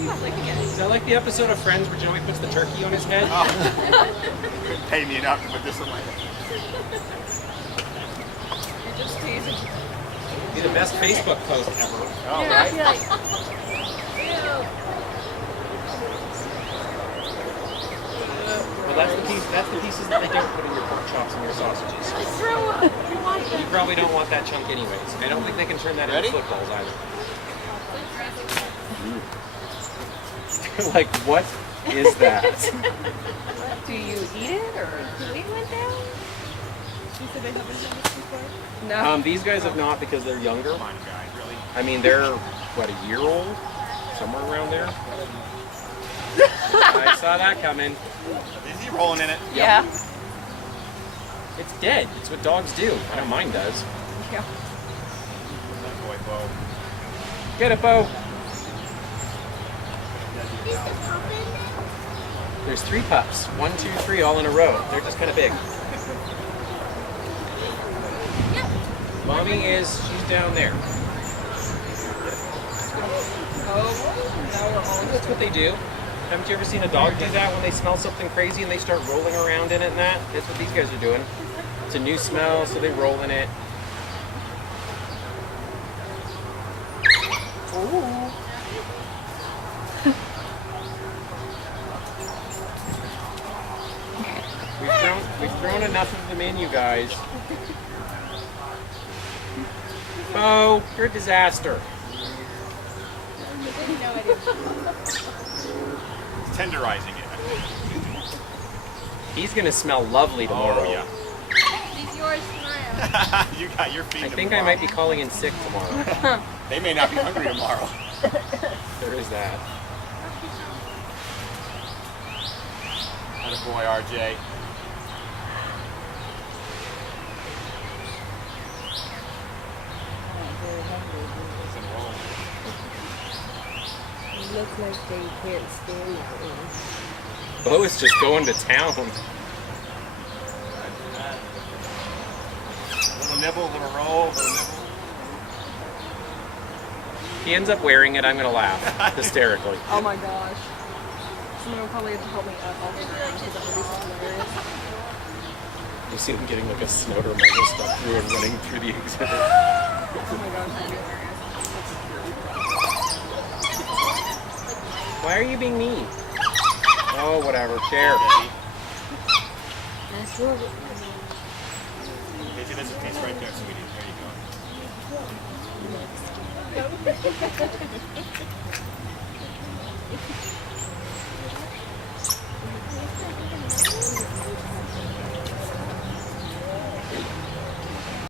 Is that like the episode of Friends where Joey puts the turkey on his head? Oh. Couldn't pay me enough to put this on my head. You're just teasing. Be the best Facebook post ever. Oh, Yeah, right? like, Well, that's the pieces that they don't put in your pork chops and your sausages. throw up. You want You probably don't want that chunk anyways. I don't think they can turn that Ready? into footballs either. Like, what is that? Do you eat it or do we went down? You said they haven't done this before? No. These guys have not because they're younger. Come on, guy, really? I mean, they're, what, a year old? Somewhere around there? I saw that coming. Is he rolling in it? Yeah. It's dead. It's what dogs do. I know mine does. Yeah. That boy, Bo. Get it, Bo. There's 3 pups. 1, 2, 3, all in a row. They're just kind of big. Mommy she's down there. Oh, now we're all That's what they do. Haven't you ever seen a dog do that when they smell something crazy and they start rolling around in it and that? That's what these guys are doing. It's a new smell, so they roll in it. Ooh. We've thrown enough of them in, you guys. Oh, you're a disaster. He's tenderizing it. He's gonna smell lovely tomorrow. Oh, yeah. It's yours tomorrow. You got your feet I think I might be calling in sick tomorrow. They may not be hungry tomorrow. There is that. Atta boy, RJ. It looks like they can't stand it. Bo is just going to town. Little nibble, little roll, little nibble. He ends up wearing it, I'm gonna laugh hysterically. Oh my gosh. Someone will probably have to help me up all the time because that would be so hilarious. You see him getting like a Snowder mega stuff through and running through the exhibit. Oh my gosh, that'd be hilarious. Why are you being mean? Oh, whatever. Chair. That's what Casey, there's a piece right there, sweetie. There you go.